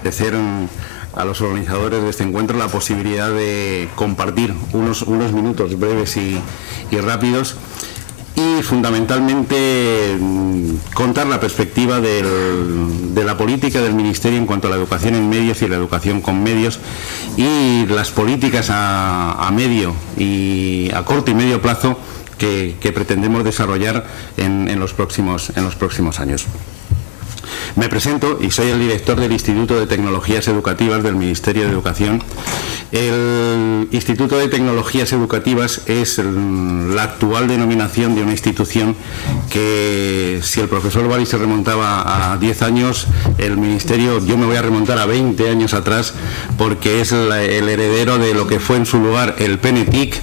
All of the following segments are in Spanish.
Agradecer a los organizadores de este encuentro la posibilidad de compartir unos minutos breves y rápidos, y fundamentalmente contar la perspectiva de la política del Ministerio en cuanto a la educación en medios y la educación con medios, y las políticas a medio y a corto y medio plazo que pretendemos desarrollar en los próximos años. Me presento y soy el director del Instituto de Tecnologías Educativas del Ministerio de Educación. El Instituto de Tecnologías Educativas es la actual denominación de una institución que, si el profesor Bari se remontaba a 10 años, el Ministerio, yo me voy a remontar a 20 años atrás, porque es el heredero de lo que fue en su lugar el PNTIC,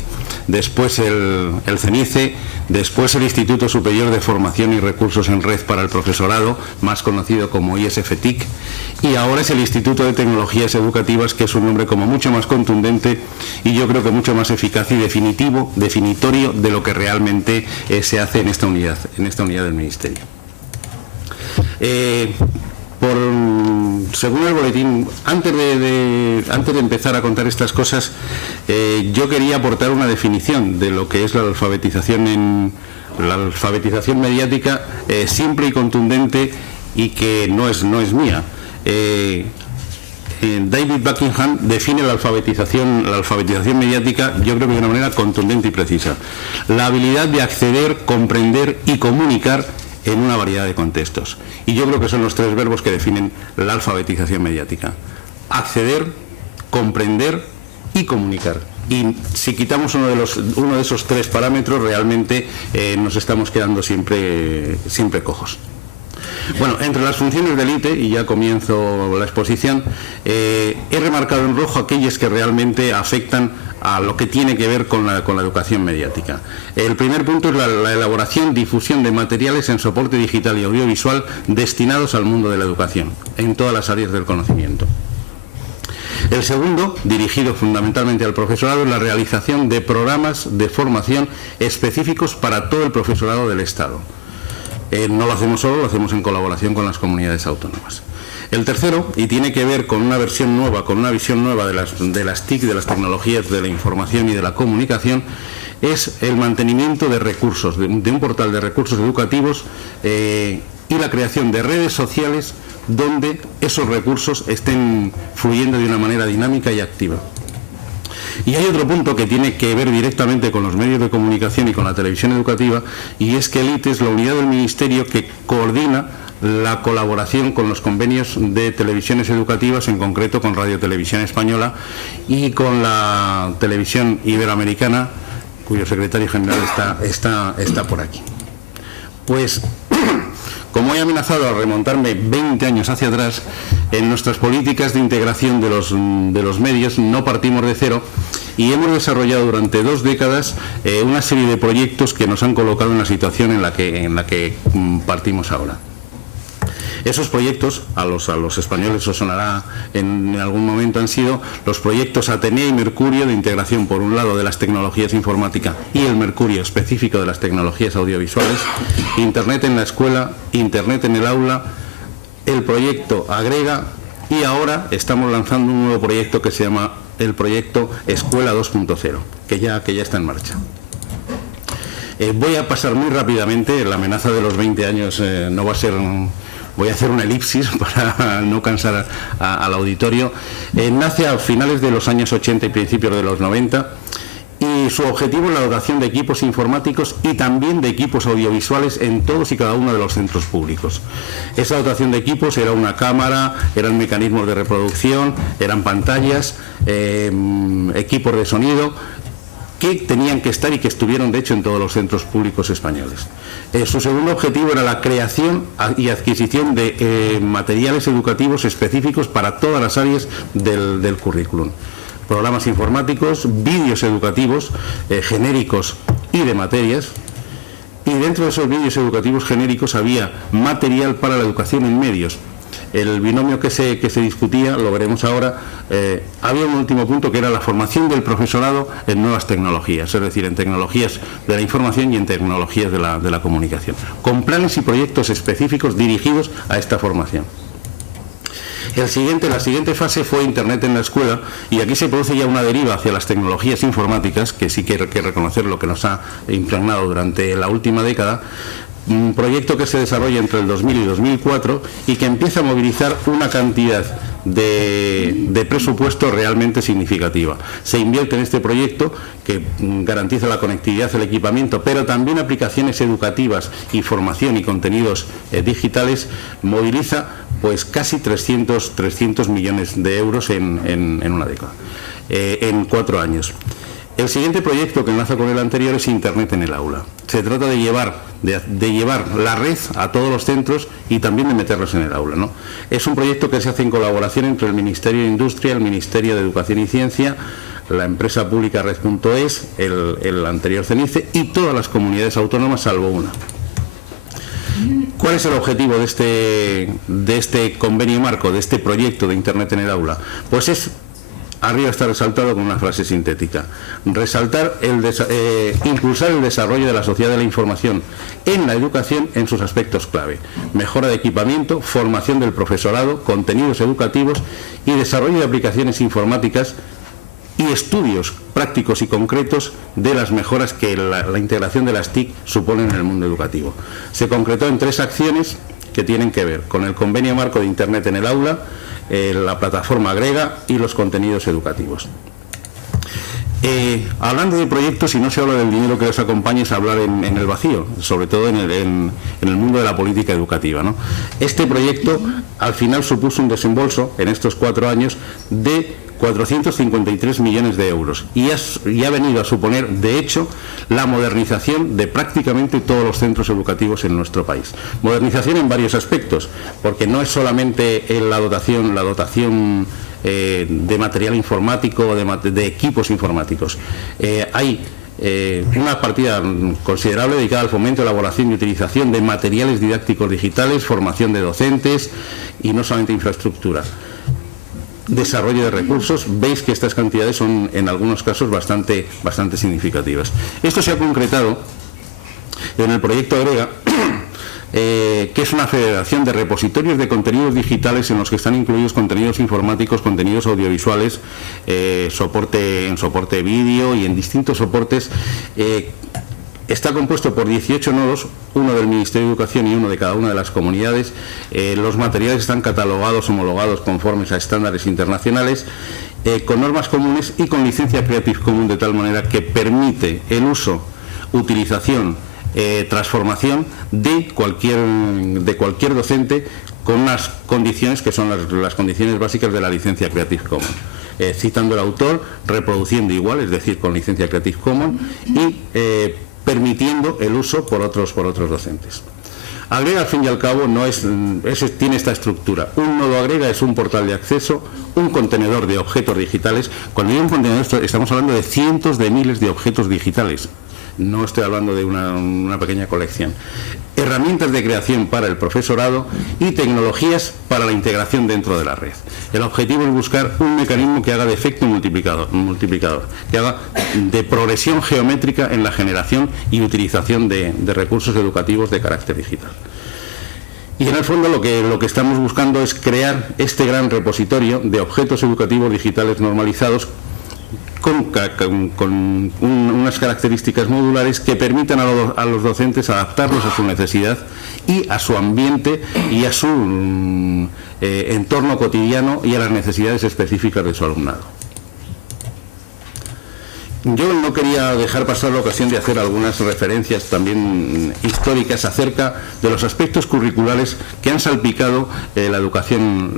después el CENICE, después el Instituto Superior de Formación y Recursos en Red para el Profesorado, más conocido como ISFTIC, y ahora es el Instituto de Tecnologías Educativas, que es un nombre como mucho más contundente y yo creo que mucho más eficaz y definitorio de lo que realmente se hace en esta unidad del Ministerio. Según el boletín, antes de empezar a contar estas cosas, yo quería aportar una definición de lo que es la alfabetización mediática, simple y contundente, y que no es mía. David Buckingham define la alfabetización mediática, yo creo que de una manera contundente y precisa: la habilidad de acceder, comprender y comunicar en una variedad de contextos. Y yo creo que son los tres verbos que definen la alfabetización mediática: acceder, comprender y comunicar. Y si quitamos uno de esos tres parámetros, realmente nos estamos quedando siempre cojos. Bueno, entre las funciones del ITE, y ya comienzo la exposición, he remarcado en rojo aquellas que realmente afectan a lo que tiene que ver con la educación mediática. El primer punto es la elaboración, difusión de materiales en soporte digital y audiovisual destinados al mundo de la educación, en todas las áreas del conocimiento. El segundo, dirigido fundamentalmente al profesorado, es la realización de programas de formación específicos para todo el profesorado del Estado. No lo hacemos solo, lo hacemos en colaboración con las comunidades autónomas. El tercero, y tiene que ver con una visión nueva de las TIC, de las tecnologías de la información y de la comunicación, es el mantenimiento de recursos, de un portal de recursos educativos, y la creación de redes sociales donde esos recursos estén fluyendo de una manera dinámica y activa. Y hay otro punto que tiene que ver directamente con los medios de comunicación y con la televisión educativa, y es que el ITE es la unidad del Ministerio que coordina la colaboración con los convenios de televisiones educativas, en concreto con Radio Televisión Española y con la televisión iberoamericana, cuyo secretario general está por aquí. Pues, como he amenazado al remontarme 20 años hacia atrás, en nuestras políticas de integración de los medios no partimos de cero, y hemos desarrollado durante 2 décadas una serie de proyectos que nos han colocado en la situación en la que partimos ahora. Esos proyectos, a los españoles os sonará en algún momento, han sido los proyectos Atenea y Mercurio, de integración por un lado de las tecnologías informática y el Mercurio específico de las tecnologías audiovisuales, Internet en la escuela, Internet en el aula, el proyecto Agrega, y ahora estamos lanzando un nuevo proyecto que se llama el proyecto Escuela 2.0, que ya está en marcha. Voy a pasar muy rápidamente, la amenaza de los 20 años no va a ser... Voy a hacer una elipsis para no cansar al auditorio. Nace a finales de los años 80 y principios de los 90, y su objetivo es la dotación de equipos informáticos y también de equipos audiovisuales en todos y cada uno de los centros públicos. Esa dotación de equipos era una cámara, eran mecanismos de reproducción, eran pantallas, equipos de sonido, que tenían que estar y que estuvieron de hecho en todos los centros públicos españoles. Su segundo objetivo era la creación y adquisición de materiales educativos específicos para todas las áreas del currículum. Programas informáticos, vídeos educativos genéricos y de materias, y dentro de esos vídeos educativos genéricos había material para la educación en medios. El binomio que se discutía, lo veremos ahora, había un último punto que era la formación del profesorado en nuevas tecnologías, es decir, en tecnologías de la información y en tecnologías de la comunicación, con planes y proyectos específicos dirigidos a esta formación. La siguiente fase fue Internet en la escuela, y aquí se produce ya una deriva hacia las tecnologías informáticas, que sí que hay que reconocer lo que nos ha impregnado durante la última década. Un proyecto que se desarrolla entre el 2000 y 2004 y que empieza a movilizar una cantidad de presupuesto realmente significativa. Se invierte en este proyecto que garantiza la conectividad del equipamiento, pero también aplicaciones educativas y formación y contenidos digitales. Moviliza pues casi 300 millones de euros en una década, en 4 años. El siguiente proyecto que enlaza con el anterior es Internet en el aula. Se trata de llevar la red a todos los centros y también de meterlos en el aula, ¿no? Es un proyecto que se hace en colaboración entre el Ministerio de Industria, el Ministerio de Educación y Ciencia, la empresa pública Red.es, el anterior CENICE y todas las comunidades autónomas salvo una. ¿Cuál es el objetivo de este convenio marco, de este proyecto de Internet en el aula? Pues arriba está resaltado con una frase sintética: impulsar el desarrollo de la sociedad de la información en la educación en sus aspectos clave, mejora de equipamiento, formación del profesorado, contenidos educativos y desarrollo de aplicaciones informáticas y estudios prácticos y concretos de las mejoras que la integración de las TIC supone en el mundo educativo. Se concretó en 3 acciones que tienen que ver con el convenio marco de Internet en el aula, la plataforma Agrega y los contenidos educativos. Hablando de proyectos, y no se habla del dinero que los acompaña, es hablar en el vacío, sobre todo en el mundo de la política educativa, ¿no? Este proyecto al final supuso un desembolso en estos 4 años de 453 millones de euros y ha venido a suponer, de hecho, la modernización de prácticamente todos los centros educativos en nuestro país. Modernización en varios aspectos, porque no es solamente la dotación de material informático o de equipos informáticos. Hay una partida considerable dedicada al fomento, elaboración y utilización de materiales didácticos digitales, formación de docentes y no solamente infraestructura. Desarrollo de recursos. Veis que estas cantidades son en algunos casos bastante significativas. Esto se ha concretado en el proyecto Agrega, que es una federación de repositorios de contenidos digitales en los que están incluidos contenidos informáticos, contenidos audiovisuales, en soporte vídeo y en distintos soportes. Está compuesto por 18 nodos, uno del Ministerio de Educación y uno de cada una de las comunidades. Los materiales están catalogados, homologados conformes a estándares internacionales, con normas comunes y con licencia Creative Commons, de tal manera que permite el uso, utilización, transformación de cualquier docente con unas condiciones que son las condiciones básicas de la licencia Creative Commons. Citando el autor, reproduciendo igual, es decir, con licencia Creative Commons, y permitiendo el uso por otros docentes. Agrega, al fin y al cabo, tiene esta estructura. Un nodo Agrega es un portal de acceso, un contenedor de objetos digitales. Cuando digo un contenedor, estamos hablando de cientos de miles de objetos digitales. No estoy hablando de una pequeña colección. Herramientas de creación para el profesorado y tecnologías para la integración dentro de la red. El objetivo es buscar un mecanismo que haga de efecto multiplicador, que haga de progresión geométrica en la generación y utilización de recursos educativos de carácter digital. Y en el fondo lo que estamos buscando es crear este gran repositorio de objetos educativos digitales normalizados con unas características modulares que permitan a los docentes adaptarlos a su necesidad y a su ambiente y a su entorno cotidiano y a las necesidades específicas de su alumnado. Yo no quería dejar pasar la ocasión de hacer algunas referencias también históricas acerca de los aspectos curriculares que han salpicado la educación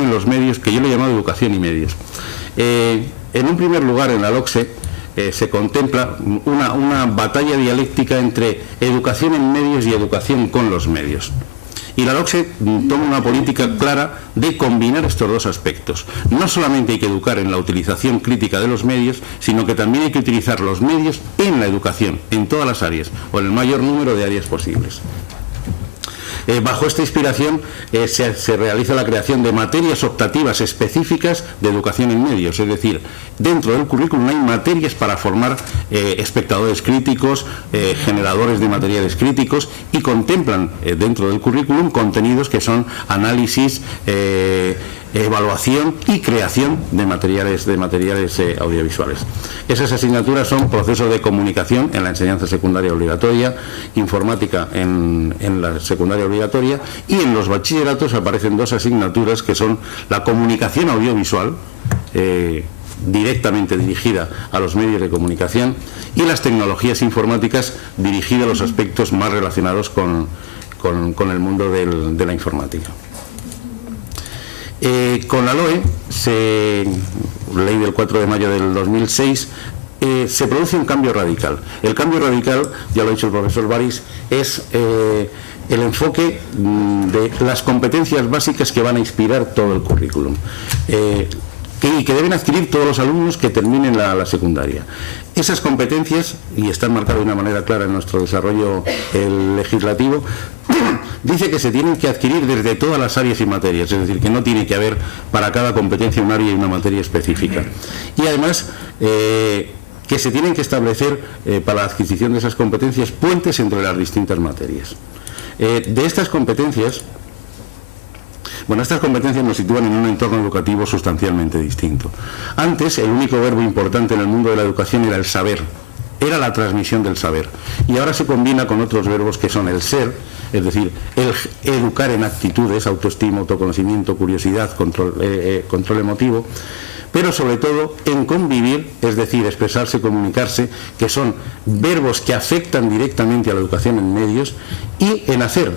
en los medios, que yo le he llamado educación y medios. En un primer lugar, en la LOCSE se contempla una batalla dialéctica entre educación en medios y educación con los medios. Y la LOCSE toma una política clara de combinar estos dos aspectos. No solamente hay que educar en la utilización crítica de los medios, sino que también hay que utilizar los medios en la educación, en todas las áreas, o en el mayor número de áreas posibles. Bajo esta inspiración se realiza la creación de materias optativas específicas de educación en medios, es decir, dentro del currículum hay materias para formar espectadores críticos, generadores de materiales críticos, y contemplan dentro del currículum contenidos que son análisis, evaluación y creación de materiales audiovisuales. Esas asignaturas son procesos de comunicación en la enseñanza secundaria obligatoria, informática en la secundaria obligatoria, y en los bachilleratos aparecen dos asignaturas que son la comunicación audiovisual, directamente dirigida a los medios de comunicación, y las tecnologías informáticas dirigidas a los aspectos más relacionados con el mundo de la informática. Con la LOE, ley del 4 de mayo del 2006, se produce un cambio radical. El cambio radical, ya lo ha dicho el profesor Baris, es el enfoque de las competencias básicas que van a inspirar todo el currículum. Y que deben adquirir todos los alumnos que terminen la secundaria. Esas competencias, y están marcadas de una manera clara en nuestro desarrollo legislativo, dice que se tienen que adquirir desde todas las áreas y materias, es decir, que no tiene que haber para cada competencia un área y una materia específica. Y además, que se tienen que establecer para la adquisición de esas competencias puentes entre las distintas materias. De estas competencias, estas competencias nos sitúan en un entorno educativo sustancialmente distinto. Antes, el único verbo importante en el mundo de la educación era el saber, era la transmisión del saber. Y ahora se combina con otros verbos que son el ser, es decir, el educar en actitudes, autoestima, autoconocimiento, curiosidad, control emotivo, pero sobre todo en convivir, es decir, expresarse, comunicarse, que son verbos que afectan directamente a la educación en medios, y en hacer,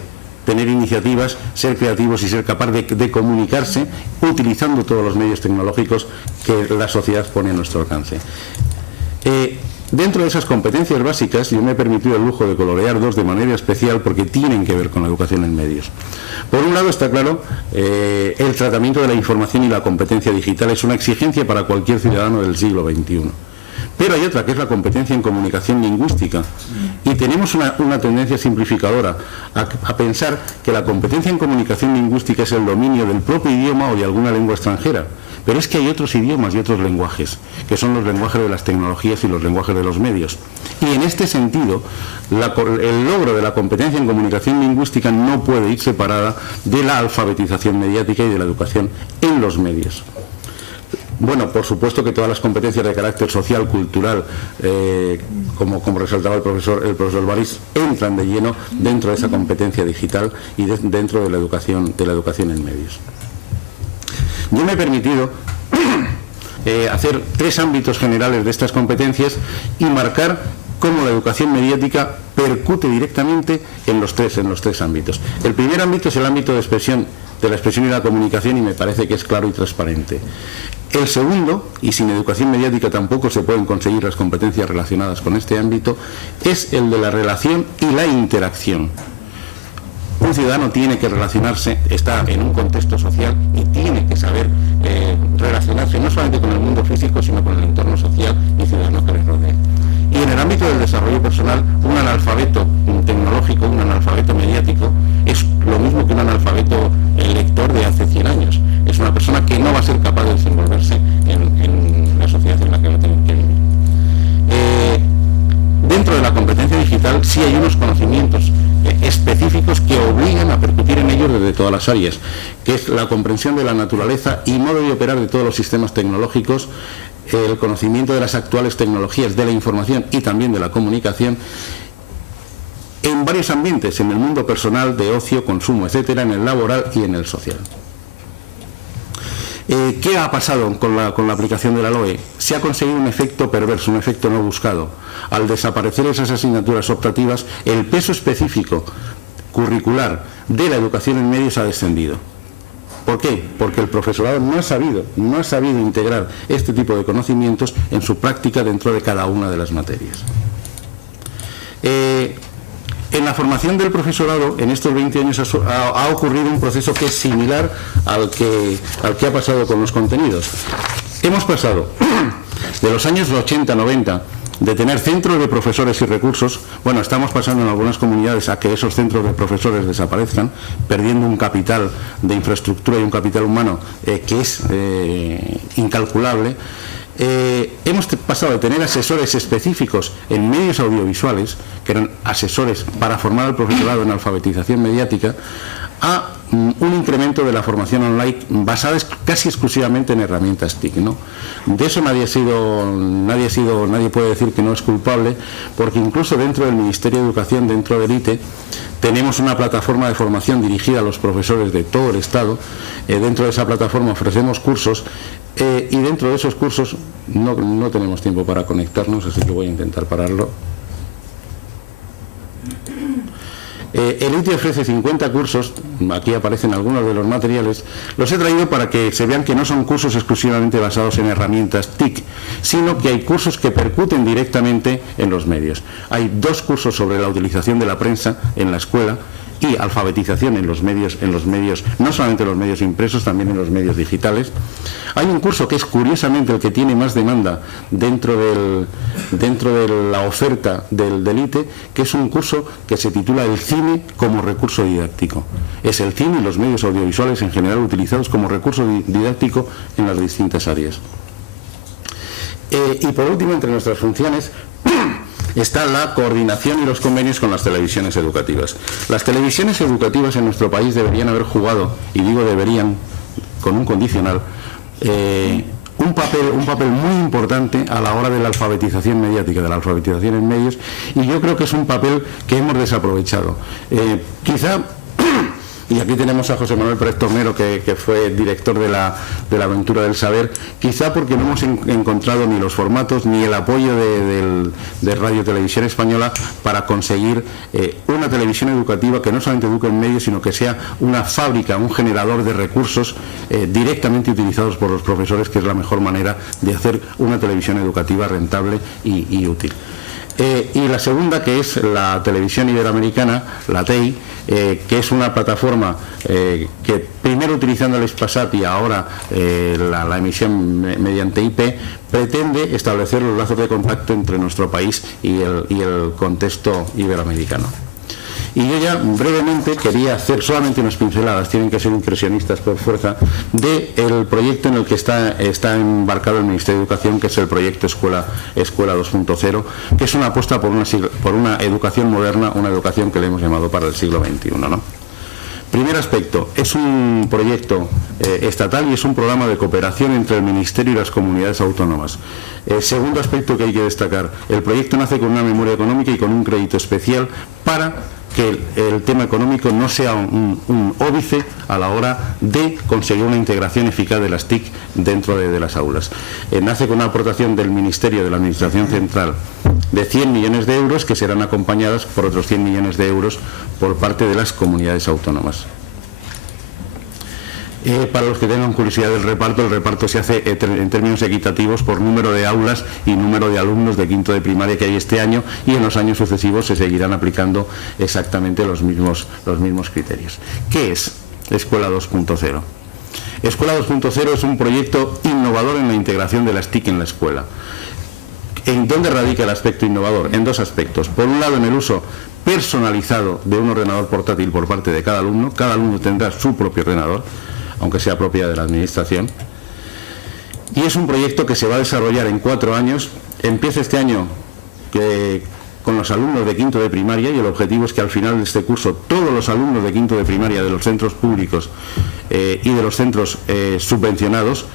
tener iniciativas, ser creativos y ser capaz de comunicarse utilizando todos los medios tecnológicos que la sociedad pone a nuestro alcance. Dentro de esas competencias básicas, yo me he permitido el lujo de colorear dos de manera especial porque tienen que ver con la educación en medios. Por un lado está claro, el tratamiento de la información y la competencia digital es una exigencia para cualquier ciudadano del siglo XXI. Pero hay otra, que es la competencia en comunicación lingüística. Y tenemos una tendencia simplificadora a pensar que la competencia en comunicación lingüística es el dominio del propio idioma o de alguna lengua extranjera. Pero es que hay otros idiomas y otros lenguajes, que son los lenguajes de las tecnologías y los lenguajes de los medios. Y en este sentido, el logro de la competencia en comunicación lingüística no puede ir separada de la alfabetización mediática y de la educación en los medios. Bueno, por supuesto que todas las competencias de carácter social, cultural, como resaltaba el profesor Baris, entran de lleno dentro de esa competencia digital y dentro de la educación en medios. Yo me he permitido hacer tres ámbitos generales de estas competencias y marcar cómo la educación mediática percute directamente en los tres ámbitos. El primer ámbito es el ámbito de la expresión y la comunicación, y me parece que es claro y transparente. El segundo, y sin educación mediática tampoco se pueden conseguir las competencias relacionadas con este ámbito, es el de la relación y la interacción. Un ciudadano tiene que relacionarse, está en un contexto social y tiene que saber relacionarse no solamente con el mundo físico, sino con el entorno social y ciudadano que le rodea. Y en el ámbito del desarrollo personal, un analfabeto tecnológico, un analfabeto mediático, es lo mismo que un analfabeto lector de hace 100 años. Es una persona que no va a ser capaz de desenvolverse en la sociedad en la que va a tener que vivir. Dentro de la competencia digital sí hay unos conocimientos específicos que obligan a percutir en ellos desde todas las áreas, que es la comprensión de la naturaleza y modo de operar de todos los sistemas tecnológicos, el conocimiento de las actuales tecnologías de la información y también de la comunicación, en varios ambientes, en el mundo personal, de ocio, consumo, etcétera, en el laboral y en el social. ¿Qué ha pasado con la aplicación de la LOE? Se ha conseguido un efecto perverso, un efecto no buscado. Al desaparecer esas asignaturas optativas, el peso específico curricular de la educación en medios ha descendido. ¿Por qué? Porque el profesorado no ha sabido integrar este tipo de conocimientos en su práctica dentro de cada una de las materias. En la formación del profesorado, en estos 20 años ha ocurrido un proceso que es similar al que ha pasado con los contenidos. Hemos pasado de los años 80-90 de tener centros de profesores y recursos, bueno, estamos pasando en algunas comunidades a que esos centros de profesores desaparezcan, perdiendo un capital de infraestructura y un capital humano que es incalculable. Hemos pasado de tener asesores específicos en medios audiovisuales, que eran asesores para formar al profesorado en alfabetización mediática, a un incremento de la formación online basada casi exclusivamente en herramientas TIC, ¿no? De eso nadie puede decir que no es culpable, porque incluso dentro del Ministerio de Educación, dentro del ITE, tenemos una plataforma de formación dirigida a los profesores de todo el Estado. Dentro de esa plataforma ofrecemos cursos y dentro de esos cursos no tenemos tiempo para conectarnos, así que voy a intentar pararlo. El ITE ofrece 50 cursos, aquí aparecen algunos de los materiales. Los he traído para que se vean que no son cursos exclusivamente basados en herramientas TIC, sino que hay cursos que percuten directamente en los medios. Hay 2 cursos sobre la utilización de la prensa en la escuela y alfabetización en los medios, no solamente en los medios impresos, también en los medios digitales. Hay un curso que es curiosamente el que tiene más demanda dentro de la oferta del ITE, que es un curso que se titula El cine como recurso didáctico. Es el cine y los medios audiovisuales en general utilizados como recurso didáctico en las distintas áreas. Y por último, entre nuestras funciones está la coordinación y los convenios con las televisiones educativas. Las televisiones educativas en nuestro país deberían haber jugado, y digo deberían con un condicional, un papel muy importante a la hora de la alfabetización mediática, de la alfabetización en medios, y yo creo que es un papel que hemos desaprovechado. Quizá, y aquí tenemos a José Manuel Pérez Tornero, que fue director de la Aventura del Saber, quizá porque no hemos encontrado ni los formatos ni el apoyo de Radio Televisión Española para conseguir una televisión educativa que no solamente eduque en medios, sino que sea una fábrica, un generador de recursos directamente utilizados por los profesores, que es la mejor manera de hacer una televisión educativa rentable y útil. Y la segunda, que es la televisión iberoamericana, la TEI, que es una plataforma que primero utilizando el Spasat y ahora la emisión mediante IP, pretende establecer los lazos de contacto entre nuestro país y el contexto iberoamericano. Y yo ya brevemente quería hacer solamente unas pinceladas, tienen que ser impresionistas por fuerza, del proyecto en el que está embarcado el Ministerio de Educación, que es el proyecto Escuela 2.0, que es una apuesta por una educación moderna, una educación que le hemos llamado para el siglo XXI, ¿no? Primer aspecto, es un proyecto estatal y es un programa de cooperación entre el Ministerio y las comunidades autónomas. Segundo aspecto que hay que destacar, el proyecto nace con una memoria económica y con un crédito especial para que el tema económico no sea un óbice a la hora de conseguir una integración eficaz de las TIC dentro de las aulas. Nace con una aportación del Ministerio, de la Administración Central, de 100 millones de euros, que serán acompañadas por otros 100 millones de euros por parte de las comunidades autónomas. Para los que tengan curiosidad del reparto, el reparto se hace en términos equitativos por número de aulas y número de alumnos de quinto de primaria que hay este año, y en los años sucesivos se seguirán aplicando exactamente los mismos criterios. ¿Qué es Escuela 2.0? Escuela 2.0 es un proyecto innovador en la integración de las TIC en la escuela. ¿En dónde radica el aspecto innovador? En 2 aspectos. Por un lado, en el uso personalizado de un ordenador portátil por parte de cada alumno. Cada alumno tendrá su propio ordenador, aunque sea propia de la administración, y es un proyecto que se va a desarrollar en 4 años. Empieza este año con los alumnos de quinto de primaria, y el objetivo es que al final de este curso todos los alumnos de quinto de primaria de los centros públicos y de los centros subvencionados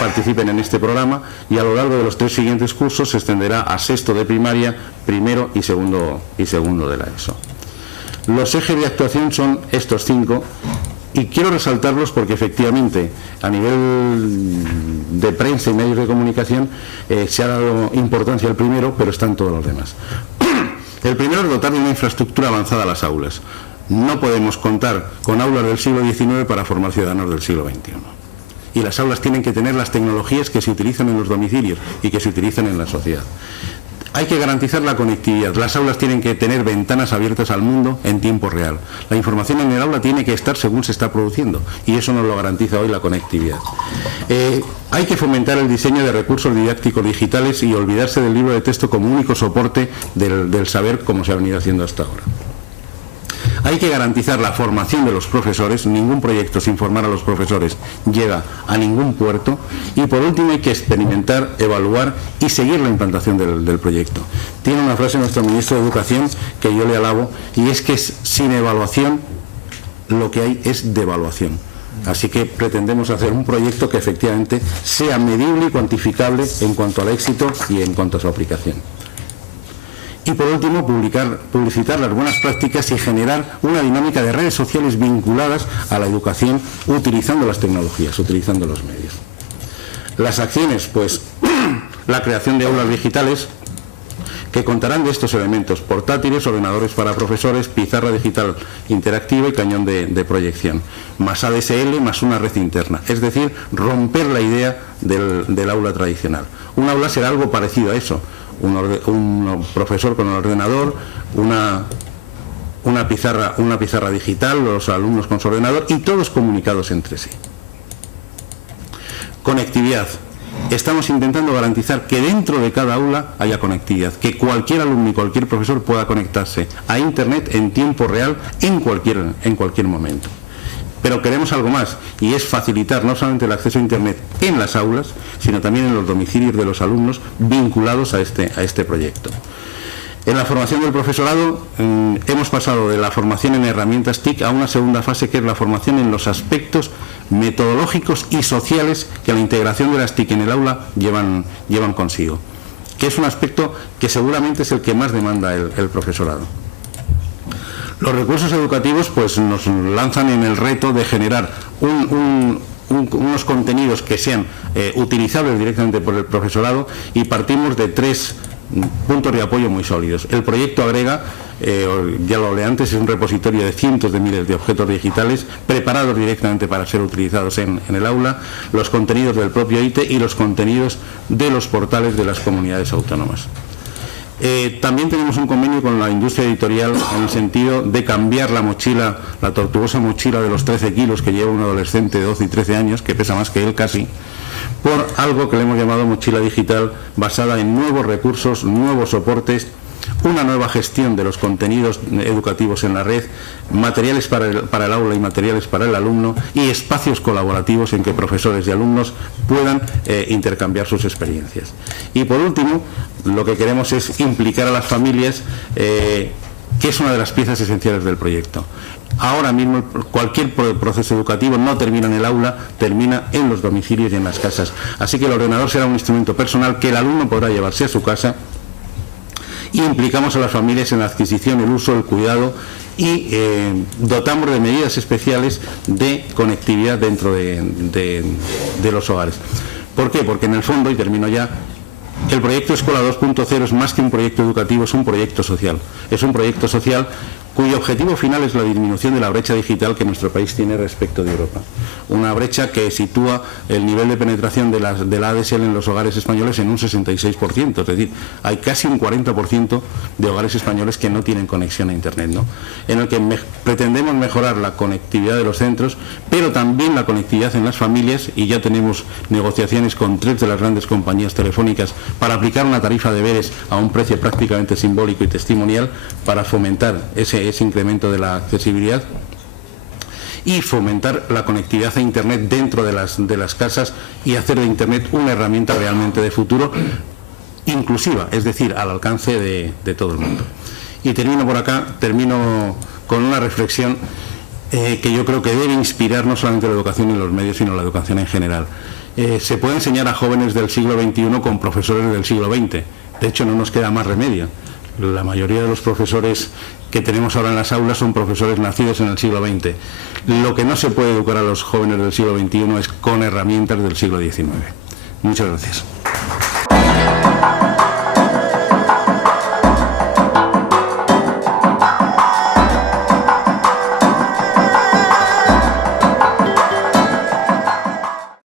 participen en este programa, y a lo largo de los 3 siguientes cursos se extenderá a sexto de primaria, primero y segundo de la ESO. Los ejes de actuación son estos 5, y quiero resaltarlos porque efectivamente a nivel de prensa y medios de comunicación se ha dado importancia al primero, pero están todos los demás. El primero es dotar de una infraestructura avanzada a las aulas. No podemos contar con aulas del siglo XIX para formar ciudadanos del siglo XXI. Y las aulas tienen que tener las tecnologías que se utilizan en los domicilios y que se utilizan en la sociedad. Hay que garantizar la conectividad. Las aulas tienen que tener ventanas abiertas al mundo en tiempo real. La información en el aula tiene que estar según se está produciendo, y eso nos lo garantiza hoy la conectividad. Hay que fomentar el diseño de recursos didácticos digitales y olvidarse del libro de texto como único soporte del saber, como se ha venido haciendo hasta ahora. Hay que garantizar la formación de los profesores. Ningún proyecto sin formar a los profesores llega a ningún puerto. Y por último hay que experimentar, evaluar y seguir la implantación del proyecto. Tiene una frase nuestro ministro de Educación que yo le alabo, y es que sin evaluación lo que hay es devaluación. Así que pretendemos hacer un proyecto que efectivamente sea medible y cuantificable en cuanto al éxito y en cuanto a su aplicación. Y por último, publicitar las buenas prácticas y generar una dinámica de redes sociales vinculadas a la educación utilizando las tecnologías, utilizando los medios. Las acciones, pues, la creación de aulas digitales que contarán de estos elementos: portátiles, ordenadores para profesores, pizarra digital interactiva y cañón de proyección, más ADSL, más una red interna. Es decir, romper la idea del aula tradicional. Un aula será algo parecido a eso: un profesor con un ordenador, una pizarra digital, los alumnos con su ordenador y todos comunicados entre sí. Conectividad. Estamos intentando garantizar que dentro de cada aula haya conectividad, que cualquier alumno y cualquier profesor pueda conectarse a Internet en tiempo real en cualquier momento. Pero queremos algo más, y es facilitar no solamente el acceso a Internet en las aulas, sino también en los domicilios de los alumnos vinculados a este proyecto. En la formación del profesorado hemos pasado de la formación en herramientas TIC a una segunda fase, que es la formación en los aspectos metodológicos y sociales que la integración de las TIC en el aula llevan consigo, que es un aspecto que seguramente es el que más demanda el profesorado. Los recursos educativos pues nos lanzan en el reto de generar unos contenidos que sean utilizables directamente por el profesorado, y partimos de 3 puntos de apoyo muy sólidos. El proyecto Agrega, ya lo hablé antes, es un repositorio de cientos de miles de objetos digitales preparados directamente para ser utilizados en el aula, los contenidos del propio ITE y los contenidos de los portales de las comunidades autónomas. También tenemos un convenio con la industria editorial en el sentido de cambiar la mochila, la tortuosa mochila de los 13 kilos que lleva un adolescente de 12 y 13 años, que pesa más que él casi, por algo que le hemos llamado mochila digital, basada en nuevos recursos, nuevos soportes, una nueva gestión de los contenidos educativos en la red, materiales para el aula y materiales para el alumno, y espacios colaborativos en que profesores y alumnos puedan intercambiar sus experiencias. Y por último, lo que queremos es implicar a las familias, que es una de las piezas esenciales del proyecto. Ahora mismo cualquier proceso educativo no termina en el aula, termina en los domicilios y en las casas. Así que el ordenador será un instrumento personal que el alumno podrá llevarse a su casa, y implicamos a las familias en la adquisición, el uso, el cuidado, y dotamos de medidas especiales de conectividad dentro de los hogares. ¿Por qué? Porque en el fondo, y termino ya, el proyecto Escuela 2.0 es más que un proyecto educativo, es un proyecto social. Es un proyecto social cuyo objetivo final es la disminución de la brecha digital que nuestro país tiene respecto de Europa. Una brecha que sitúa el nivel de penetración de la ADSL en los hogares españoles en un 66%, es decir, hay casi un 40% de hogares españoles que no tienen conexión a Internet, ¿no? En el que pretendemos mejorar la conectividad de los centros, pero también la conectividad en las familias, y ya tenemos negociaciones con 3 de las grandes compañías telefónicas para aplicar una tarifa de deberes a un precio prácticamente simbólico y testimonial para fomentar ese incremento de la accesibilidad y fomentar la conectividad a Internet dentro de las casas, y hacer de Internet una herramienta realmente de futuro, inclusiva, es decir, al alcance de todo el mundo. Y termino por acá, termino con una reflexión que yo creo que debe inspirar no solamente la educación en los medios, sino la educación en general. Se puede enseñar a jóvenes del siglo XXI con profesores del siglo XX. De hecho, no nos queda más remedio. La mayoría de los profesores que tenemos ahora en las aulas son profesores nacidos en el siglo XX. Lo que no se puede educar a los jóvenes del siglo XXI es con herramientas del siglo XIX. Muchas gracias.